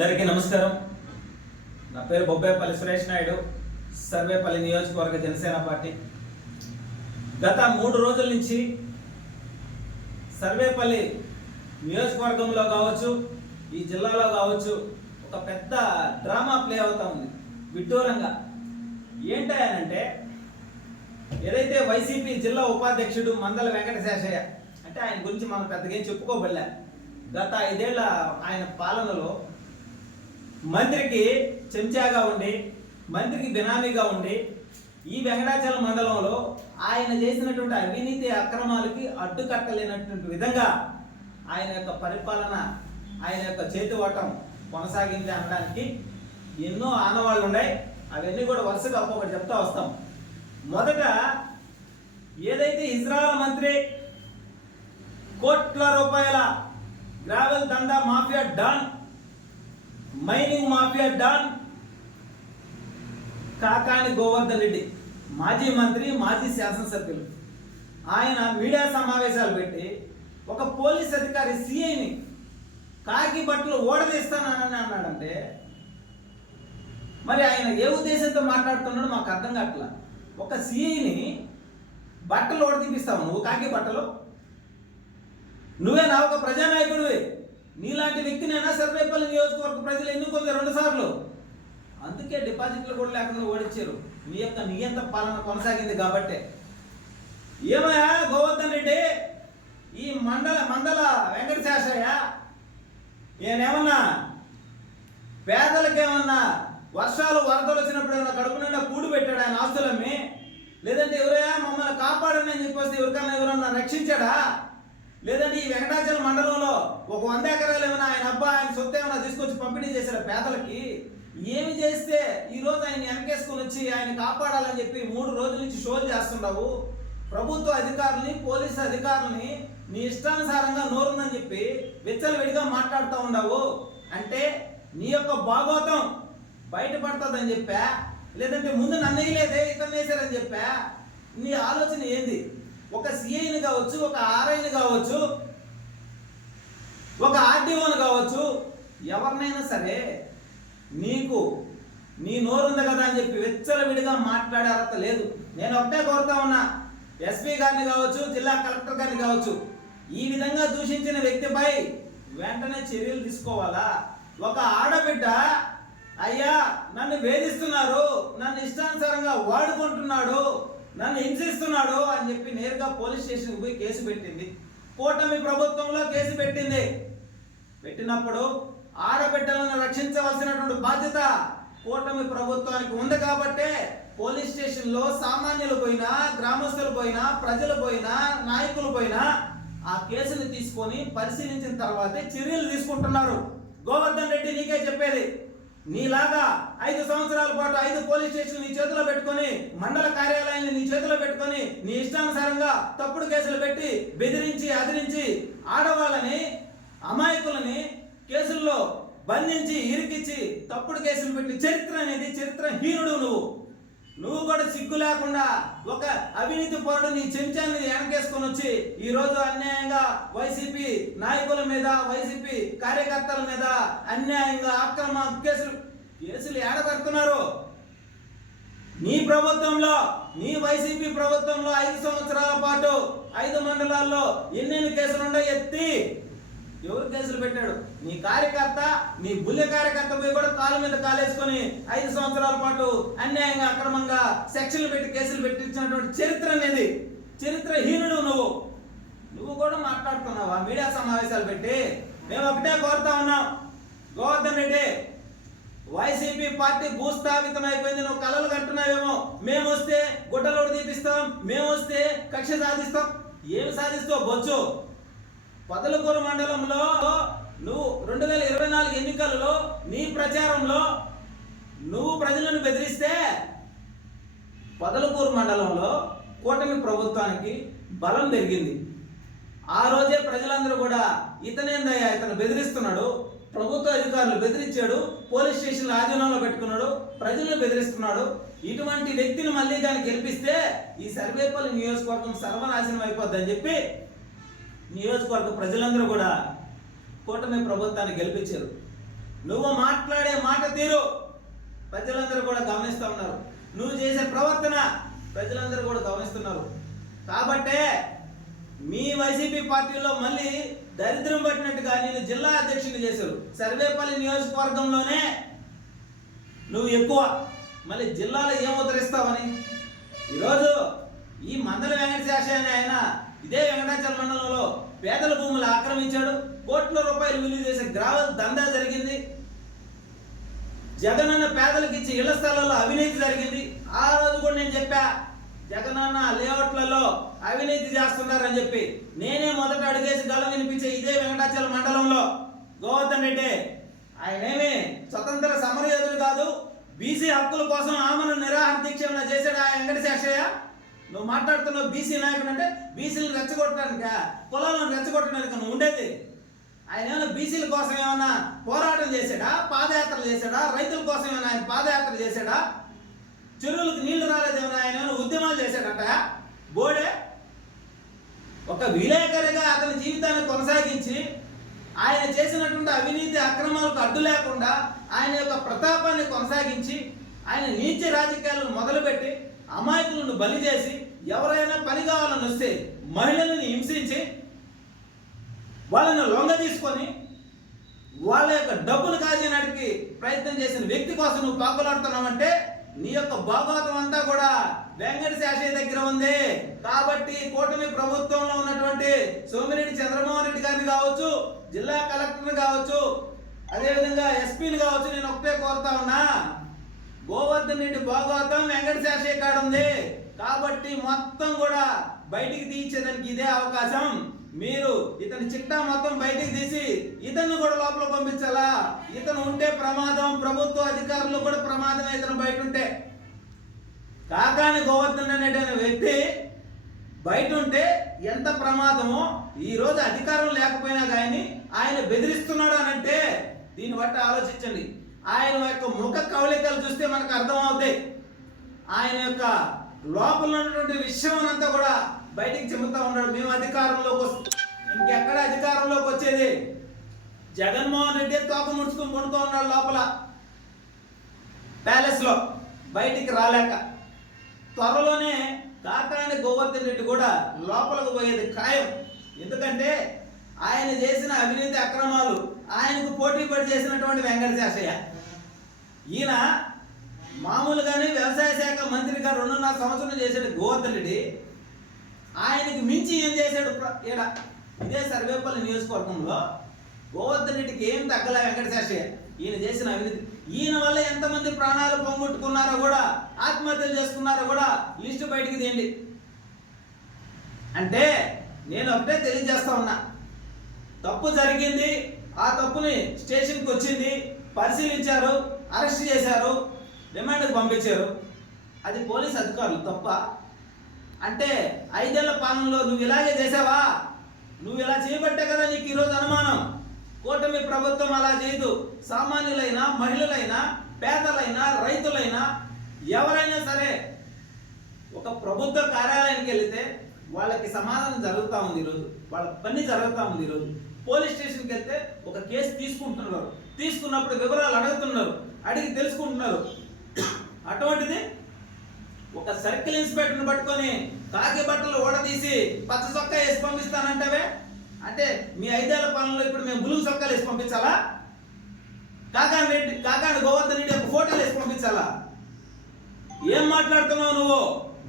అందరికీ నమస్కారం. నా పేరు బొబ్బేపల్లి సురేష్ నాయుడు, సర్వేపల్లి నియోజకవర్గ జనసేన పార్టీ. గత 3 రోజుల నుంచి సర్వేపల్లి నియోజకవర్గంలో కావచ్చు, ఈ జిల్లాలో కావచ్చు, ఒక పెద్ద డ్రామా ప్లే అవుతా ఉంది విడ్డూరంగా. ఏంటంటే ఏదైతే వైసీపీ జిల్లా ఉపాధ్యక్షుడు మందల వెంకటశేషయ్య, అంటే ఆయన గురించి మనం పెద్దగా ఏం చెప్పుకోబడలే. గత 5 ఏళ్ల ఆయన పాలనలో మంత్రికి చెంచాగా ఉండి, మంత్రికి బినామీగా ఉండి, ఈ వెంకటాచలం మండలంలో ఆయన చేసినటువంటి అవినీతి అక్రమాలకి అడ్డుకట్టలేనటువంటి విధంగా ఆయన యొక్క పరిపాలన, ఆయన యొక్క చేతివాటం కొనసాగింది అనడానికి ఎన్నో ఆనవాళ్ళు ఉన్నాయి. అవన్నీ కూడా వరుసగా ఒక్కొక్కటి చెప్తా వస్తాం. మొదట ఏదైతే ఇజ్రాయెల్ మంత్రి కోట్ల రూపాయల గ్రావెల్ దందా mafia don, mining mafia don Kakani Govardhan Reddy, మాజీ మంత్రి, మాజీ శాసనసభ్యులు, ఆయన మీడియా సమావేశాలు పెట్టి ఒక పోలీస్ అధికారి సిఐని కాకి బట్టలు ఓడదీస్తానని అన్నాడంటే మరి ఆయన ఏ ఉద్దేశంతో మాట్లాడుతున్నాడో మాకు అర్థం కావట్లా. ఒక సిఐని బట్టలు ఓడదీపిస్తావు నువ్వు, కాకి బట్టలు? నువ్వేనా ఒక ప్రజానాయకుడివి? నీలాంటి వ్యక్తినైనా సర్వేపల్లి నియోజకవర్గ ప్రజలు ఎన్నుకుంది 2 సార్లు. అందుకే డిపాజిట్లు కూడా లేకుండా ఓడించారు. నీ యొక్క నియంత పాలన కొనసాగింది కాబట్టే. ఏమయ్యా గోవర్ధన్ రెడ్డి, ఈ మందల వెంకటశేషయ్య ఏమన్నా పేదలకేమన్నా వర్షాలు వరదలు వచ్చినప్పుడు ఏమన్నా కడుపు నిండా కూడు పెట్టాడు ఆయన ఆస్తులమ్మి? లేదంటే ఎవరయ్యా మమ్మల్ని కాపాడని అని చెప్పేసి ఎవరన్నా రక్షించాడా? లేదంటే ఈ వెంకటాచలం మండలంలో ఒక 100 ఎకరాలు ఏమైనా ఆయన సొత్తు ఏమైనా తీసుకొచ్చి పంపిణీ చేశారు పేదలకి? ఏమి చేస్తే ఈరోజు ఆయన వెనకేసుకొని వచ్చి ఆయన కాపాడాలని చెప్పి 3 రోజుల నుంచి షోలు చేస్తున్నావు? ప్రభుత్వ అధికారులని, పోలీసు అధికారులని నీ ఇష్టానుసారంగా నోరుందని చెప్పి విచ్చలవిడిగా మాట్లాడుతూ ఉండవు. అంటే నీ యొక్క భాగోతం బయటపడుతుందని చెప్పా, లేదంటే ముందు నన్ను వేయలేదే ఇతను వేసారని చెప్పా? నీ ఆలోచన ఏంది? ఒక సిఐని కావచ్చు, ఒక ఆర్ఐని కావచ్చు, ఒక ఆర్డీఓని కావచ్చు, ఎవరినైనా సరే నీకు నీ నోరుంది కదా అని చెప్పి విచ్చలవిడిగా మాట్లాడే అర్హత లేదు. నేను ఒకటే కోరుతా ఉన్నా, ఎస్పీ గారిని కావచ్చు, జిల్లా కలెక్టర్ గారిని కావచ్చు, ఈ విధంగా దూషించిన వ్యక్తిపై వెంటనే చర్యలు తీసుకోవాలా? ఒక ఆడబిడ్డ అయ్యా నన్ను వేధిస్తున్నారు, నన్ను ఇష్టానుసారంగా వాడుకుంటున్నాడు, నన్ను హింసిస్తున్నాడు అని చెప్పి నేరుగా పోలీస్ స్టేషన్కి పోయి కేసు పెట్టింది. కూటమి ప్రభుత్వంలో కేసు పెట్టినప్పుడు ఆడబిడ్డలను రక్షించవలసినటువంటి బాధ్యత కూటమి ప్రభుత్వానికి ఉంది కాబట్టే పోలీస్ స్టేషన్లో సామాన్యులు పోయినా, గ్రామస్తులు పోయినా, ప్రజలు పోయినా, నాయకులు పోయినా ఆ కేసుని తీసుకొని పరిశీలించిన తర్వాతే చర్యలు తీసుకుంటున్నారు. గోవర్ధన్ రెడ్డి, నీకే చెప్పేది, నీలాగా 5 సంవత్సరాల పాటు 5 పోలీస్ స్టేషన్లు నీ చేతిలో పెట్టుకొని, మండల కార్యాలయాన్ని నీ చేతిలో పెట్టుకొని, నీ ఇష్టానుసారంగా తప్పుడు కేసులు పెట్టి బెదిరించి అదిరించి ఆడవాళ్ళని, అమాయకులని కేసుల్లో బంధించి ఇరికిచ్చి తప్పుడు కేసులు పెట్టి చరిత్రహీనుడు నువ్వు కూడా సిగ్గు లేకుండా ఒక అవినీతి పరుడు నీ చెంచాన్ని వెనకేసుకొని వచ్చి ఈరోజు అన్యాయంగా వైసీపీ నాయకుల మీద, వైసీపీ కార్యకర్తల మీద అన్యాయంగా అక్రమ కేసులు ఏడబెడుతున్నారు. నీ ప్రభుత్వంలో, నీ వైసీపీ ప్రభుత్వంలో 5 సంవత్సరాల పాటు 5 మండలాల్లో ఎన్నెన్ని కేసులు ఉన్నాయో ఎత్తి ఎవరు కేసులు పెట్టాడు? నీ కార్యకర్త, నీ బుల్లి కార్యకర్త పోయి కూడా కాలు మీద కాలేసుకొని 5 సంవత్సరాల పాటు అన్యాయంగా అక్రమంగా సెక్షన్లు పెట్టి కేసులు పెట్టించినటువంటి చరిత్ర అనేది. చరిత్రహీనుడు నువ్వు కూడా మాట్లాడుతున్నావా మీడియా సమావేశాలు పెట్టి? మేము ఒకటే కోరుతా ఉన్నాం, గోవర్ధన్ రెడ్డి, వైసీపీ పార్టీ భూస్థాపితం అయిపోయింది. నువ్వు కలలు కంటున్నావేమో, మేము వస్తే గుడ్డలోడు తీపిస్తాం, మేము వస్తే కక్ష సాధిస్తాం. ఏమి సాధిస్తావు బొచ్చు? పొదలకూరు మండలంలో నువ్వు 2024 ఎన్నికలలో నీ ప్రచారంలో నువ్వు ప్రజలను బెదిరిస్తే పొదలకూరు మండలంలో కూటమి ప్రభుత్వానికి బలం పెరిగింది. ఆ రోజే ప్రజలందరూ కూడా ఇతనేందయ్యా, ఇతను బెదిరిస్తున్నాడు, ప్రభుత్వ అధికారులు బెదిరించాడు, పోలీస్ స్టేషన్లు ఆధీనంలో పెట్టుకున్నాడు, ప్రజలను బెదిరిస్తున్నాడు, ఇటువంటి వ్యక్తిని మళ్ళీ దాన్ని గెలిపిస్తే ఈ సర్వేపల్లి నియోజకవర్గం సర్వనాశనం అయిపోద్దని చెప్పి నియోజకవర్గ ప్రజలందరూ కూడా కూటమి ప్రభుత్వాన్ని గెలిపించారు. నువ్వు మాట్లాడే మాట తీరు ప్రజలందరూ కూడా గమనిస్తూ ఉన్నారు. నువ్వు చేసే ప్రవర్తన ప్రజలందరూ కూడా గమనిస్తున్నారు. కాబట్టే మీ వైసీపీ పార్టీలో మళ్ళీ దరిద్రం పట్టినట్టుగా నేను జిల్లా అధ్యక్షుడిని చేశారు. సర్వేపల్లి నియోజకవర్గంలోనే నువ్వు ఎక్కువ, మళ్ళీ జిల్లాలో ఏం ఉద్ధరిస్తావని. ఈరోజు ఈ మందల వెంకటశేషయ్య అనే ఆయన ఇదే వెంకటాచల మండలంలో పేదల భూములు ఆక్రమించాడు. కోట్ల రూపాయలు విలువ చేసే గ్రావెల్ దందా జరిగింది. జగనన్న పేదలకు ఇచ్చి ఇళ్ల స్థలాల్లో అవినీతి జరిగింది. ఆ రోజు కూడా నేను చెప్పా, జగనన్న లేఅవుట్లలో అవినీతి చేస్తున్నారని చెప్పి. నేనే మొదట అడిగేసి గల వినిపించే ఇదే వెంకటాచల మండలంలో గోవర్ధన్ రెడ్డి ఆయన ఏమి స్వతంత్ర సమరయోధుడు కాదు. బీసీ హక్కుల కోసం ఆమెను నిరాహార దీక్ష చేశాడు ఆ వెంకటశేషయ్య. నువ్వు మాట్లాడుతున్నావు బీసీ నాయకుడు అంటే బీసీలు రెచ్చగొట్టడానిక, కులాలను రెచ్చగొట్టడానికి నువ్వు ఉండేది. ఆయన ఏమైనా బీసీల కోసం ఏమైనా పోరాటం చేశాడా, పాదయాత్రలు చేశాడా, రైతుల కోసం ఏమైనా ఆయన పాదయాత్ర చేశాడా, చెరువులకు నీళ్లు రాలేదేమైనా ఆయన ఏమైనా ఉద్యమాలు చేశాడట బోడే. ఒక విలేకరిగా అతని జీవితాన్ని కొనసాగించి ఆయన చేసినటువంటి అవినీతి అక్రమాలకు అడ్డు లేకుండా ఆయన యొక్క ప్రతాపాన్ని కొనసాగించి ఆయన నీచ రాజకీయాలను మొదలుపెట్టి అమాయకులను బలి చేసి ఎవరైనా పని కావాలని వస్తే మహిళలను హింసించి వాళ్ళని లొంగ తీసుకొని వాళ్ళ యొక్క డబ్బులు కాజేయడానికి ప్రయత్నం చేసిన వ్యక్తి కోసం నువ్వు పాకులాడుతున్నావంటే నీ యొక్క భాగవతం అంతా కూడా వెంకటశేషయ్య దగ్గర ఉంది. కాబట్టి కూటమి ప్రభుత్వంలో ఉన్నటువంటి సోమిరెడ్డి చంద్రమోహన్ రెడ్డి గారిని కావచ్చు, జిల్లా కలెక్టర్ని కావచ్చు, అదేవిధంగా ఎస్పీని కావచ్చు, నేను ఒకటే కోరుతా ఉన్నా, గోవర్ధన్ రెడ్డి భాగవతం వెంకటశేషయ్య కాడ ఉంది. కాబట్టి మొత్తం కూడా బయటికి తీయించేదానికి ఇదే అవకాశం. మీరు ఇతని చిట్టా మొత్తం బయటికి తీసి ఇతను కూడా లోపల పంపించాలా. ఇతను ఉంటే ప్రమాదం, ప్రభుత్వ అధికారులు కూడా ప్రమాదం. ఇతను బయట ఉంటే కాకాని గోవర్ధన్ రెడ్డి అనే వ్యక్తి బయట ఉంటే ఎంత ప్రమాదమో ఈ రోజు అధికారం లేకపోయినా కానీ ఆయన బెదిరిస్తున్నాడు అని అంటే దీన్ని బట్టి ఆలోచించండి. ఆయన యొక్క ముఖ కవళికలు చూస్తే మనకు అర్థం అవుతాయి. ఆయన యొక్క లోపల ఉన్నటువంటి విషయం అంతా కూడా బయటికి చెబుతా ఉన్నాడు. మేము అధికారంలోకి ఇంకెక్కడ అధికారంలోకి వచ్చేది? జగన్మోహన్ రెడ్డి తోక ముడుచుకుని కొనుక్కో ఉన్నాడు లోపల ప్యాలెస్ లో, బయటికి రాలేక. త్వరలోనే కాకాని గోవర్ధన్ రెడ్డి కూడా లోపలికి పోయేది ఖాయం. ఎందుకంటే ఆయన చేసిన అవినీతి అక్రమాలు ఆయనకు పోటీ పడి చేసినటువంటి వెంకటశేషయ్య. ఈయన మామూలుగానే వ్యవసాయ శాఖ మంత్రిగా 2.5 సంవత్సరం చేశాడు గోవర్ధన్ రెడ్డి. ఆయనకి మించి ఏం చేశాడు ఈడ ఇదే సర్వేపల్లి నియోజకవర్గంలో గోవర్ధన్ రెడ్డికి ఏం తగ్గలే వెంకటశేషయ్య. ఈయన చేసిన అవినీతి, ఈయన వల్ల ఎంతమంది ప్రాణాలు పొంగొట్టుకున్నారో కూడా, ఆత్మహత్యలు చేసుకున్నారో కూడా లిస్టు బయటికి తీయండి. అంటే నేను ఒకటే తెలియజేస్తా ఉన్నా, తప్పు జరిగింది, ఆ తప్పుని స్టేషన్కి వచ్చింది, పరిశీలించారు, అరెస్ట్ చేశారు, రిమాండ్కి పంపించారు. అది పోలీస్ అధికారులు తప్ప అంటే 5 ఏళ్ల పాలనలో నువ్వు ఇలాగే చేసావా? నువ్వు ఇలా చేయబట్టే కదా నీకు ఈరోజు అనుమానం. కూటమి ప్రభుత్వం అలా చేయదు. సామాన్యులైనా, మహిళలైనా, పేదలైనా, రైతులైనా ఎవరైనా సరే ఒక ప్రభుత్వ కార్యాలయానికి వెళితే వాళ్ళకి సమాధానం జరుగుతూ ఉంది. ఈరోజు వాళ్ళ పని జరుగుతూ ఉంది. ఈరోజు పోలీస్ స్టేషన్కి వెళ్తే ఒక కేసు తీసుకుంటున్నారు, తీసుకున్నప్పుడు వివరాలు అడుగుతున్నారు, అడిగి తెలుసుకుంటున్నారు. అటువంటిది ఒక సర్కిల్ ఇన్స్పెక్టర్ని పట్టుకొని కాకి బట్టలు ఓడదీసి పచ్చ చొక్కా వేసి పంపిస్తానంటావే. అంటే మీ 5 ఏళ్ల పాలనలో ఇప్పుడు మేము బ్లూ చొక్కాలు వేసి పంపించాలా? కాకాని గోవర్ధన్ రెడ్డి ఒక ఫోటోలు వేసి పంపించాలా? ఏం మాట్లాడుతున్నావు నువ్వు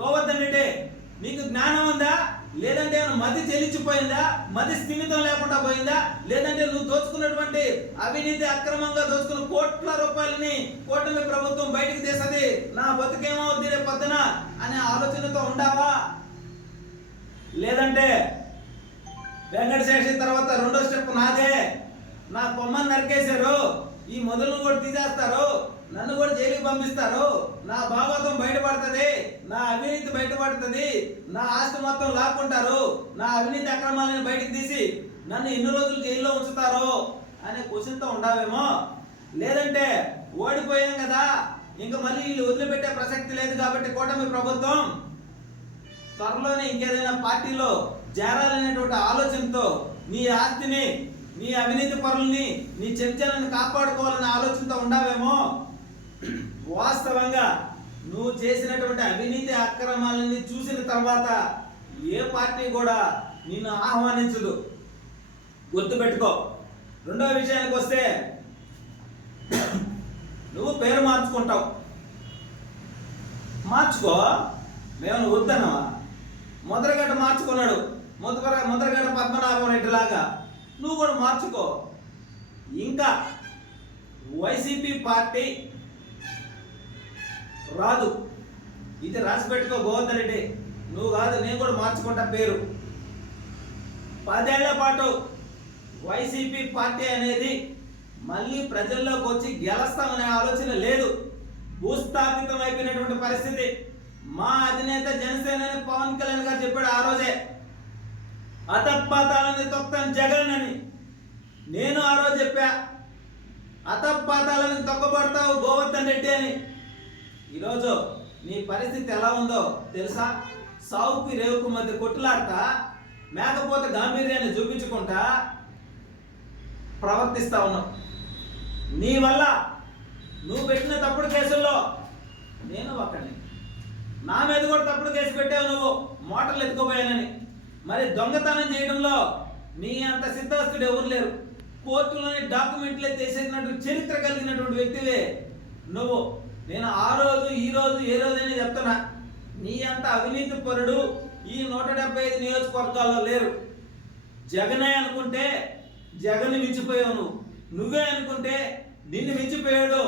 గోవర్ధన్ రెడ్డి? నీకు జ్ఞానం ఉందా? లేదంటే మతి చెల్లించిపోయిందా? మతి స్థిమితం లేకుండా పోయిందా? లేదంటే నువ్వు దోచుకున్నటువంటి అవినీతి అక్రమంగా దోచుకున్న కోట్ల రూపాయలని కూటమి ప్రభుత్వం బయటికి తీసది, నా బతుకేమవుద్ది రేపు పొద్దున అనే ఆలోచనతో ఉండావా? లేదంటే వెంకటశేషయ్య తర్వాత 2వ స్టెప్ నాదే, నా కొమ్మని నరికేశారు, ఈ మొదలను కూడా తీసేస్తారు, నన్ను కూడా జైలుకి పంపిస్తారు, నా భాగవతం బయటపడుతుంది, నా అవినీతి బయటపడుతుంది, నా ఆస్తి మొత్తం లాక్కుంటారు, నా అవినీతి అక్రమాలను బయటకు తీసి నన్ను ఎన్ని రోజులు జైల్లో ఉంచుతారు అనే క్వశ్చన్తో ఉండావేమో. లేదంటే ఓడిపోయాం కదా, ఇంకా మళ్ళీ వీళ్ళు వదిలిపెట్టే ప్రసక్తి లేదు కాబట్టి కూటమి ప్రభుత్వం త్వరలోనే ఇంకేదైనా పార్టీలో చేరాలనేటువంటి ఆలోచనతో నీ ఆస్తిని నీ అవినీతి పరుల్ని, నీ చెంచాలను కాపాడుకోవాలన్న ఆలోచనతో ఉండావేమో. వాస్తవంగా నువ్వు చేసినటువంటి అవినీతి అక్రమాలని చూసిన తర్వాత ఏ పార్టీ కూడా నిన్ను ఆహ్వానించదు, గుర్తుపెట్టుకో. రెండో విషయానికి వస్తే, నువ్వు పేరు మార్చుకుంటావు. మార్చుకో, మేము వద్దనవా? ముద్రగడ్డ మార్చుకున్నాడు, ముద్రగడ్డ పద్మనాభం రెడ్డి లాగా నువ్వు కూడా మార్చుకో. ఇంకా వైసీపీ పార్టీ రాదు, ఇది రాసి పెట్టుకో గోవర్ధన్ రెడ్డి. నువ్వు కాదు, నేను కూడా మార్చుకుంటా పేరు. 10 ఏళ్ల పాటు వైసీపీ పార్టీ అనేది మళ్ళీ ప్రజల్లోకి వచ్చి గెలుస్తామనే ఆలోచన లేదు. భూస్థాపితం అయిపోయినటువంటి పరిస్థితి. మా అధినేత జనసేనని పవన్ కళ్యాణ్ గారు చెప్పాడు ఆ రోజే, అతపాతాలని తొక్కని జగన్ అని. నేను ఆ రోజు చెప్పా, అతపాతాలని తొక్కబడతావు గోవర్ధన్ రెడ్డి అని. ఈరోజు నీ పరిస్థితి ఎలా ఉందో తెలుసా? సావుకి రేవుకు మధ్య కొట్టులాడతా, మేకపోతే గాంభీర్యాన్ని చూపించుకుంటా ప్రవర్తిస్తా ఉన్నావు. నీ వల్ల నువ్వు పెట్టిన తప్పుడు కేసుల్లో నేను ఒకడిని. నా మీద కూడా తప్పుడు కేసు పెట్టావు నువ్వు, మోటార్లు ఎత్తుకోపోయానని. మరి దొంగతనం చేయడంలో నీ అంత సిద్ధస్తుడు ఎవరు లేరు. కోర్టులోని డాక్యుమెంట్లే తీసేసినట్టు చరిత్ర కలిగినటువంటి వ్యక్తివే నువ్వు. నేను ఆ రోజు ఈ రోజు ఏ రోజైనా చెప్తున్నా, నీ అంత అవినీతి పరుడు ఈ 175 నియోజకవర్గాల్లో లేరు. జగనే అనుకుంటే జగన్ మించిపోయావు నువ్వు, నువ్వే అనుకుంటే నిన్ను మించిపోయాడు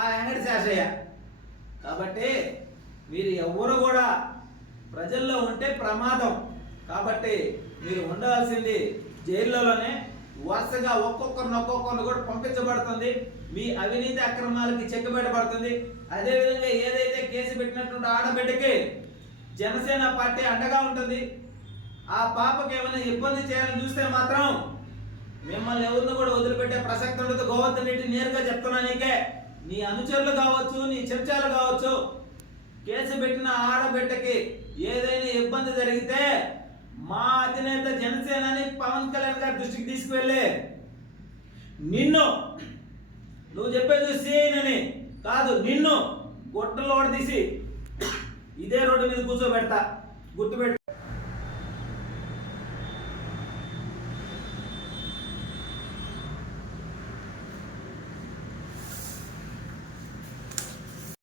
ఆ వెంకట శేషయ్య. కాబట్టి మీరు ఎవరు కూడా ప్రజల్లో ఉంటే ప్రమాదం. కాబట్టి మీరు ఉండాల్సింది జైల్లోనే. వరుసగా ఒక్కొక్కరిని కూడా పంపించబడుతుంది. మీ అవినీతి అక్రమాలకి చెక్కుబెట్టబడుతుంది. అదేవిధంగా ఏదైతే కేసు పెట్టినటువంటి ఆడబిడ్డకి జనసేన పార్టీ అండగా ఉంటుంది. ఆ పాపకి ఏమైనా ఇబ్బంది చేయాలని చూస్తే మాత్రం మిమ్మల్ని ఎవరిని కూడా వదిలిపెట్టే ప్రసక్తి ఉండదు. గోవర్ధన్ రెడ్డి నేరుగా చెప్తున్నా నీకే, నీ అనుచరులు కావచ్చు, నీ చర్చలు కావచ్చు, కేసు పెట్టిన ఆడబిడ్డకి ఏదైనా ఇబ్బంది జరిగితే మా అధినేత జనసేనని పవన్ కళ్యాణ్ గారి దృష్టికి తీసుకువెళ్ళి నిన్ను, నువ్వు చెప్పేది సీఎనని కాదు, నిన్ను గొట్టలో తీసి ఇదే రోడ్డు మీద కూర్చోబెడతా, గుర్తుపెట్టు.